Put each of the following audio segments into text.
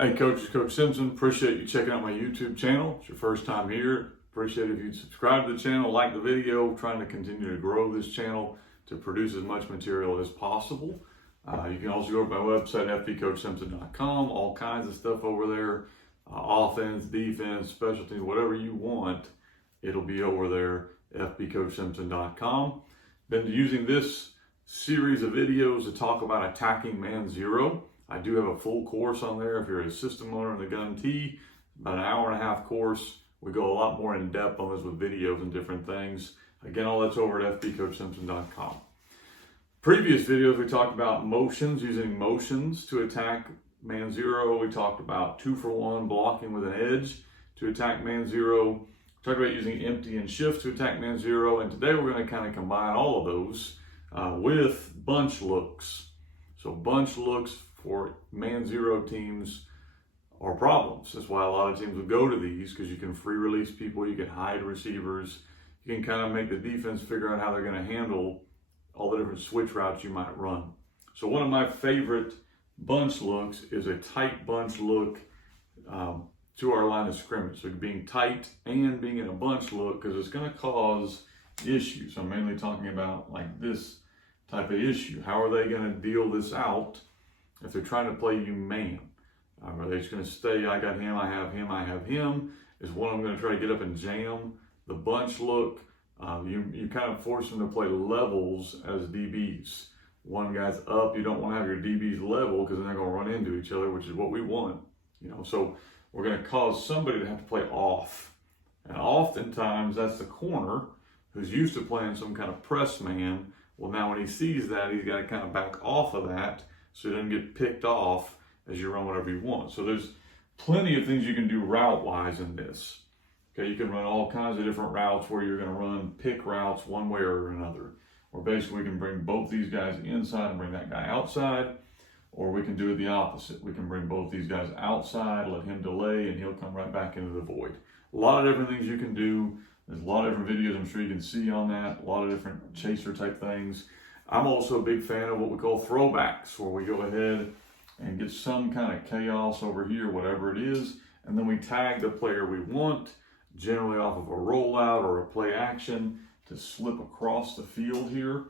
Hey, Coach Simpson. Appreciate you checking out my YouTube channel. It's your first time here. Appreciate if you'd subscribe to the channel, like the video. Trying to continue to grow this channel to produce as much material as possible. You can also go to my website, fbcoachsimpson.com. All kinds of stuff over there. Offense, defense, special teams, whatever you want, it'll be over there, fbcoachsimpson.com. Been using this series of videos to talk about attacking man zero. I do have a full course on there if you're a system owner in the gun tee. About an hour and a half course. We go a lot more in depth on this with videos and different things. Again, all that's over at fbcoachsimpson.com. Previous videos, we talked about motions, using motions to attack man zero. We talked about 2-for-1 blocking with an edge to attack man zero. We talked about using empty and shift to attack man zero. And today we're going to kind of combine all of those with bunch looks. So bunch looks for man zero teams are problems. That's why a lot of teams will go to these, because you can free release people, you can hide receivers, you can kind of make the defense figure out how they're going to handle all the different switch routes you might run. So one of my favorite bunch looks is a tight bunch look to our line of scrimmage. So being tight and being in a bunch look, because it's going to cause issues. So I'm mainly talking about like this type of issue. How are they going to deal this out if they're trying to play you man? Are they just going to stay, I got him, I have him, I have him? Is one of them going to try to get up and jam the bunch look? You kind of force them to play levels as DBs. One guy's up, you don't want to have your DBs level because then they're going to run into each other, which is what we want. So we're going to cause somebody to have to play off. And oftentimes that's the corner who's used to playing some kind of press man. Well, now when he sees that, he's got to kind of back off of that so he doesn't get picked off as you run whatever you want. So there's plenty of things you can do route-wise in this. Okay, you can run all kinds of different routes where you're going to run pick routes one way or another. Or basically we can bring both these guys inside and bring that guy outside. Or we can do it the opposite. We can bring both these guys outside, let him delay, and he'll come right back into the void. A lot of different things you can do. There's a lot of different videos I'm sure you can see on that. A lot of different chaser type things. I'm also a big fan of what we call throwbacks, where we go ahead and get some kind of chaos over here, whatever it is, and then we tag the player we want, generally off of a rollout or a play action, to slip across the field here.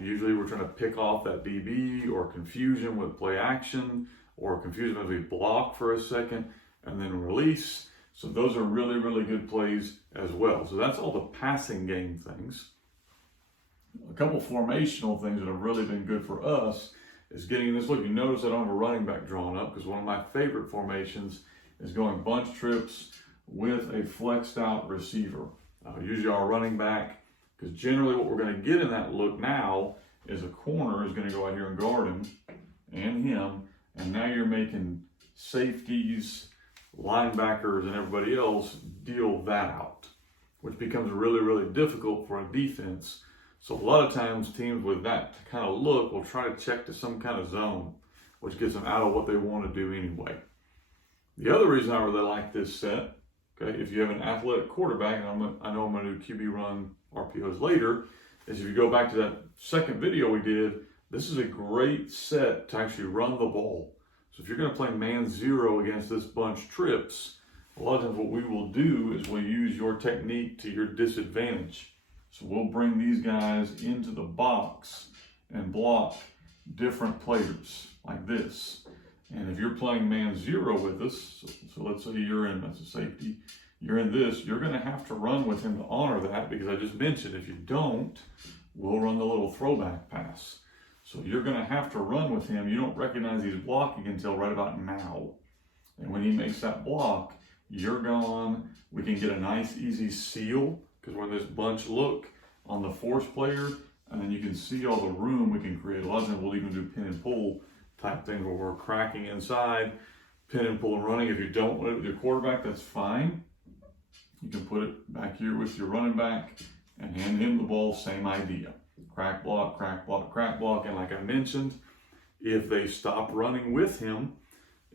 Usually we're trying to pick off that DB, or confusion with play action, or confusion as we block for a second and then release. So those are really, really good plays as well. So that's all the passing game things. A couple formational things that have really been good for us is getting in this look. You notice I don't have a running back drawn up, because one of my favorite formations is going bunch trips with a flexed out receiver. Usually our running back, because generally what we're going to get in that look now is a corner is going to go out here and guard him and him, and now you're making safeties, linebackers, and everybody else deal that out, which becomes really, really difficult for a defense. So a lot of times teams with that kind of look will try to check to some kind of zone, which gets them out of what they want to do anyway. The other reason I really like this set, okay, if you have an athletic quarterback, and I know I'm going to do QB run RPOs later, is if you go back to that second video we did, this is a great set to actually run the ball. So if you're going to play man zero against this bunch trips, a lot of times what we will do is we'll use your technique to your disadvantage. So we'll bring these guys into the box and block different players like this. And if you're playing man zero with us, so let's say you're in, that's a safety, you're in this, you're going to have to run with him to honor that, because I just mentioned if you don't, we'll run the little throwback pass. So you're going to have to run with him. You don't recognize he's blocking until right about now. And when he makes that block, you're gone. We can get a nice easy seal, because we're in this bunch look on the force player, and then you can see all the room we can create. A lot of times we'll even do pin and pull type things where we're cracking inside, pin and pull and running. If you don't want it with your quarterback, that's fine. You can put it back here with your running back and hand him the ball, same idea. Crack block, crack block, crack block. And like I mentioned, if they stop running with him,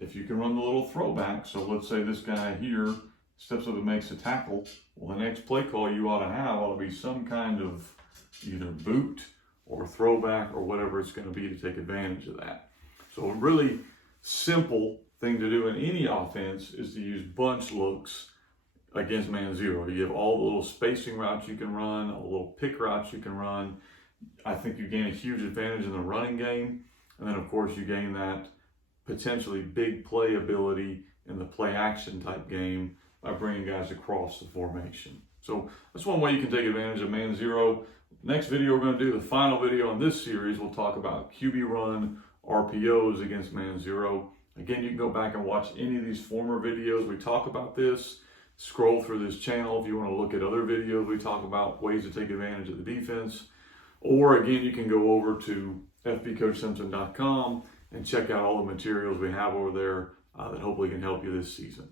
if you can run the little throwback, so let's say this guy here steps up and makes a tackle, well, the next play call you ought to be some kind of either boot or throwback or whatever it's going to be to take advantage of that. So really simple thing to do in any offense is to use bunch looks against man zero. You have all the little spacing routes you can run, all the little pick routes you can run. I think you gain a huge advantage in the running game. And then, of course, you gain that potentially big play ability in the play action type game by bringing guys across the formation. So that's one way you can take advantage of man zero. Next video, we're going to do the final video in this series. We'll talk about QB run RPOs against man zero. Again, you can go back and watch any of these former videos. We talk about this. Scroll through this channel if you want to look at other videos. We talk about ways to take advantage of the defense. Or again, you can go over to fbcoachsimpson.com and check out all the materials we have over there that hopefully can help you this season.